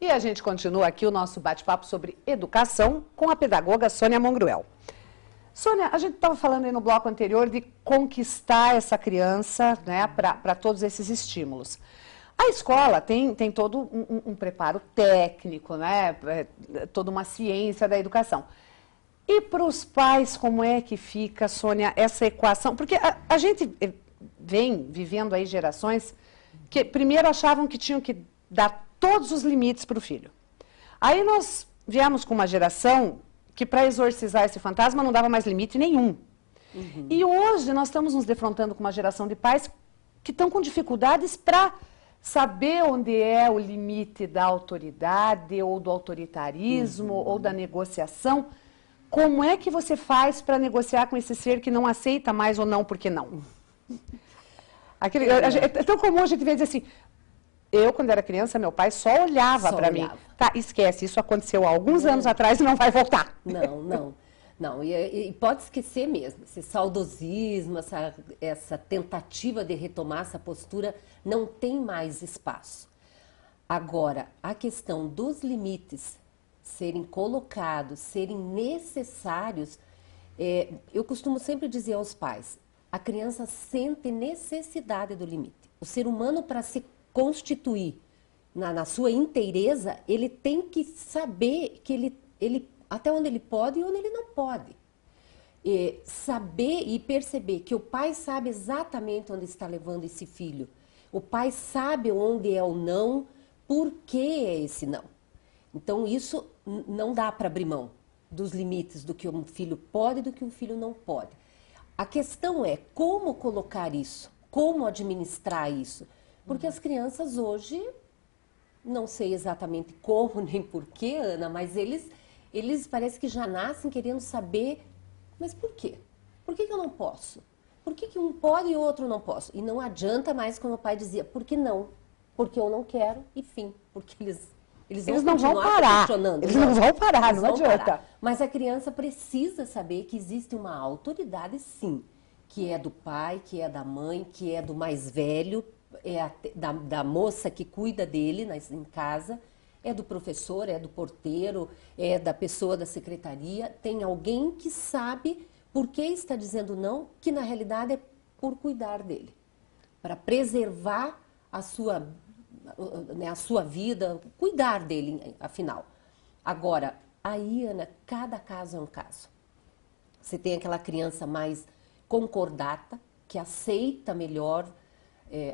E a gente continua aqui o nosso bate-papo sobre educação com a pedagoga Sônia Mongruel. Sônia, a gente estava falando aí no bloco anterior de conquistar essa criança, né, para todos esses estímulos. A escola tem todo um preparo técnico, né, toda uma ciência da educação. E para os pais, como é que fica, Sônia, essa equação? Porque a gente vem vivendo aí gerações que primeiro achavam que tinham que dar todos os limites para o filho. Aí nós viemos com uma geração que para exorcizar esse fantasma não dava mais limite nenhum. Uhum. E hoje nós estamos nos defrontando com uma geração de pais que estão com dificuldades para saber onde é o limite da autoridade ou do autoritarismo ou da negociação. Como é que você faz para negociar com esse ser que não aceita mais ou não, porque não? É tão comum a gente ver dizer assim, eu, quando era criança, meu pai só olhava para mim. Tá, esquece, isso aconteceu há alguns anos atrás e não vai voltar. Não. E pode esquecer mesmo. Esse saudosismo, essa tentativa de retomar essa postura, não tem mais espaço. Agora, a questão dos limites serem colocados, serem necessários, eu costumo sempre dizer aos pais, a criança sente necessidade do limite. O ser humano, para se constituir na sua inteireza, ele tem que saber que ele até onde ele pode e onde ele não pode. Saber e perceber que o pai sabe exatamente onde está levando esse filho. O pai sabe onde é o não, por que é esse não. Então, isso não dá para abrir mão dos limites do que um filho pode e do que um filho não pode. A questão é como colocar isso, como administrar isso. Porque as crianças hoje, não sei exatamente como nem porquê, Ana, mas eles parece que já nascem querendo saber, mas por quê? Por que eu não posso? Por que um pode e o outro não posso? E não adianta mais, como o pai dizia, por que não? Porque eu não quero e fim. Porque eles não vão parar. Eles não vão parar, não adianta. Parar. Mas a criança precisa saber que existe uma autoridade, sim, que é do pai, que é da mãe, que é do mais velho, da moça que cuida dele em casa, é do professor, é do porteiro, é da pessoa da secretaria. Tem alguém que sabe por que está dizendo não, que na realidade é por cuidar dele, para preservar a sua vida, cuidar dele, afinal. Agora, aí, Ana, cada caso é um caso. Você tem aquela criança mais concordata, que aceita melhor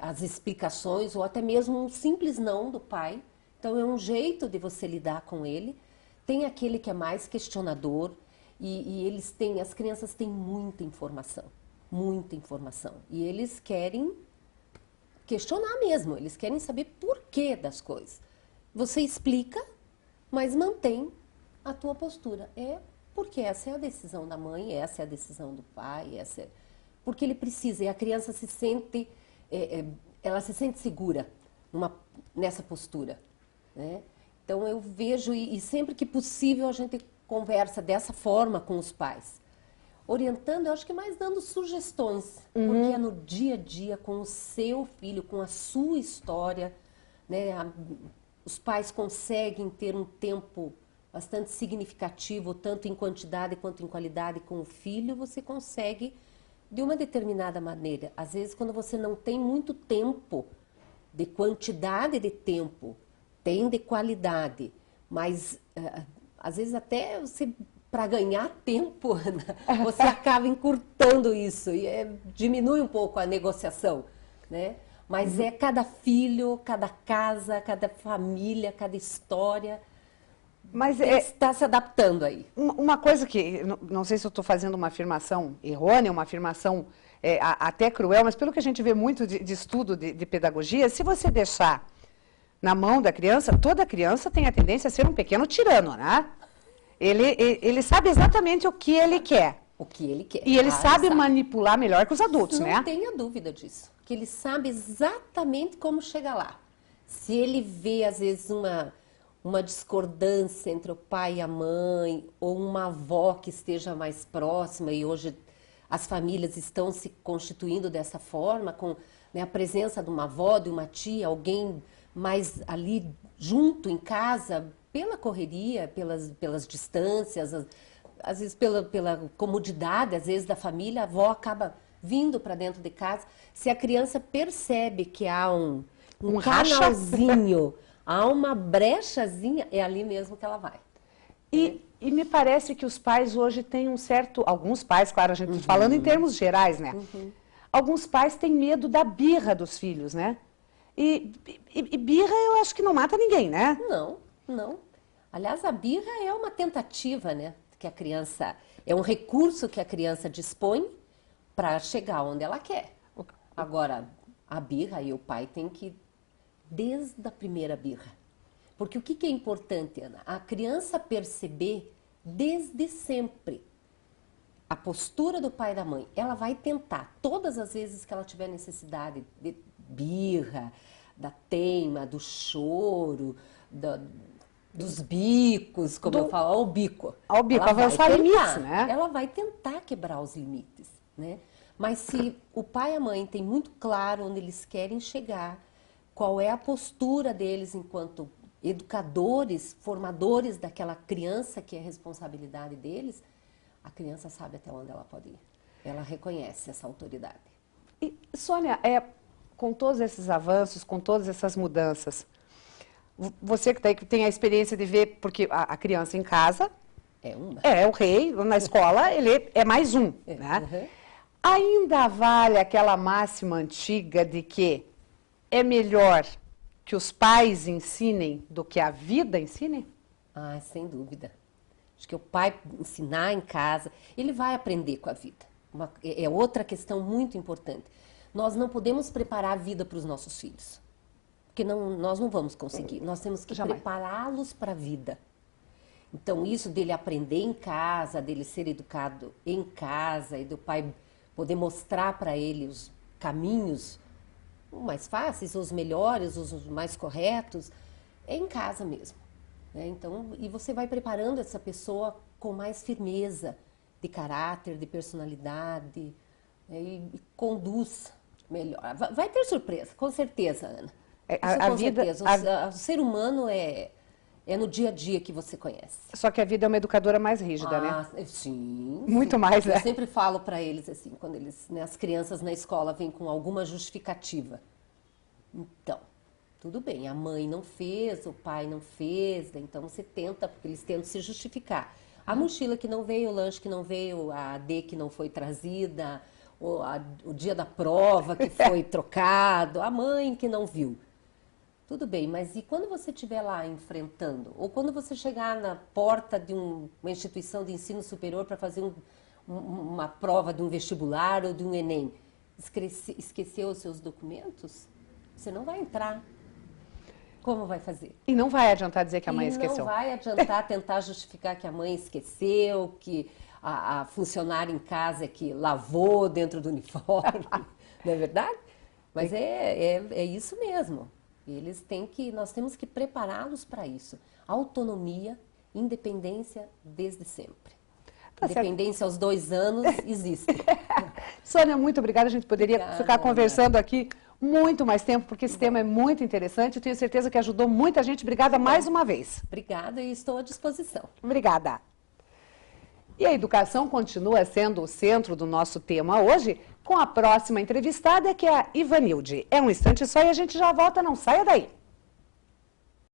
as explicações, ou até mesmo um simples não do pai. Então, é um jeito de você lidar com ele. Tem aquele que é mais questionador, e as crianças têm muita informação. E eles querem questionar mesmo, eles querem saber porquê das coisas. Você explica, mas mantém a tua postura. Porque essa é a decisão da mãe, essa é a decisão do pai, porque ele precisa, e a criança se sente, ela se sente segura nessa postura, né? Então eu vejo, e sempre que possível a gente conversa dessa forma com os pais. Orientando, eu acho que mais dando sugestões, porque é no dia a dia, com o seu filho, com a sua história, né? Os pais conseguem ter um tempo bastante significativo, tanto em quantidade quanto em qualidade com o filho, você consegue de uma determinada maneira. Às vezes, quando você não tem muito tempo, de quantidade de tempo, tem de qualidade, mas às vezes até você... Para ganhar tempo, você acaba encurtando isso e diminui um pouco a negociação, né? Mas é cada filho, cada casa, cada família, cada história. Mas está se adaptando aí. Uma coisa que, não sei se eu estou fazendo uma afirmação errônea, uma afirmação até cruel, mas pelo que a gente vê muito de estudo de pedagogia, se você deixar na mão da criança, toda criança tem a tendência a ser um pequeno tirano, né? Ele sabe exatamente o que ele quer. O que ele quer. E ele sabe manipular melhor que os adultos, né? Não tenha dúvida disso. Que ele sabe exatamente como chegar lá. Se ele vê, às vezes, uma discordância entre o pai e a mãe, ou uma avó que esteja mais próxima, e hoje as famílias estão se constituindo dessa forma, com, né, a presença de uma avó, de uma tia, alguém mas ali junto em casa, pela correria, pelas distâncias, às vezes pela comodidade, às vezes da família, a avó acaba vindo para dentro de casa. Se a criança percebe que há um canalzinho, há uma brechazinha, é ali mesmo que ela vai. E me parece que os pais hoje têm um certo... Alguns pais, claro, a gente falando em termos gerais, né? Alguns pais têm medo da birra dos filhos, né? E birra eu acho que não mata ninguém, né? Não, não. Aliás, a birra é uma tentativa, né? Que a criança... É um recurso que a criança dispõe para chegar onde ela quer. Agora, a birra e o pai tem que... Desde a primeira birra. Porque o que é importante, Ana? A criança perceber desde sempre a postura do pai e da mãe. Ela vai tentar, todas as vezes que ela tiver necessidade de birra, da teima, do choro, dos bicos, como eu falo, ao bico. Ao bico, avançar limites, né? Ela vai tentar quebrar os limites, né? Mas se o pai e a mãe têm muito claro onde eles querem chegar, qual é a postura deles enquanto educadores, formadores daquela criança que é responsabilidade deles, a criança sabe até onde ela pode ir. Ela reconhece essa autoridade. E, Sônia, com todos esses avanços, com todas essas mudanças, você que tem a experiência de ver, porque a criança em casa é o rei, na escola ele é mais um, né? Ainda vale aquela máxima antiga de que é melhor que os pais ensinem do que a vida ensine? Ah, sem dúvida. Acho que o pai ensinar em casa, ele vai aprender com a vida. É outra questão muito importante. Nós não podemos preparar a vida para os nossos filhos. Porque nós não vamos conseguir. Nós temos que prepará-los para a vida. Então, isso dele aprender em casa, dele ser educado em casa e do pai poder mostrar para ele os caminhos mais fáceis, os melhores, os mais corretos, é em casa mesmo. Né? Então, e você vai preparando essa pessoa com mais firmeza de caráter, de personalidade, né? E conduz melhor. Vai ter surpresa, com certeza, Ana. O ser humano é no dia a dia que você conhece. Só que a vida é uma educadora mais rígida, né? Sim. Muito mais, né? Eu sempre falo para eles assim, quando as crianças na escola vêm com alguma justificativa. Então, tudo bem, a mãe não fez, o pai não fez, então você tenta, porque eles tentam se justificar. A mochila que não veio, o lanche que não veio, a AD que não foi trazida, o dia da prova que foi trocado, a mãe que não viu. Tudo bem, mas e quando você estiver lá enfrentando? Ou quando você chegar na porta de uma instituição de ensino superior para fazer uma prova de um vestibular ou de um Enem, esqueceu os seus documentos? Você não vai entrar. Como vai fazer? E não vai adiantar dizer que a mãe esqueceu. Não vai adiantar tentar justificar que a mãe esqueceu, que a funcionária em casa é que lavou dentro do uniforme. Não é verdade? Mas é isso mesmo. Nós temos que prepará-los para isso. Autonomia, independência desde sempre. Tá independência certo. Aos 2 anos existe. Sônia, muito obrigada. A gente poderia ficar conversando aqui muito mais tempo, porque esse tema é muito interessante. Eu tenho certeza que ajudou muita gente. Obrigada mais uma vez. Obrigada e estou à disposição. Obrigada. E a educação continua sendo o centro do nosso tema hoje, com a próxima entrevistada, que é a Ivanilde. É um instante só e a gente já volta, não saia daí.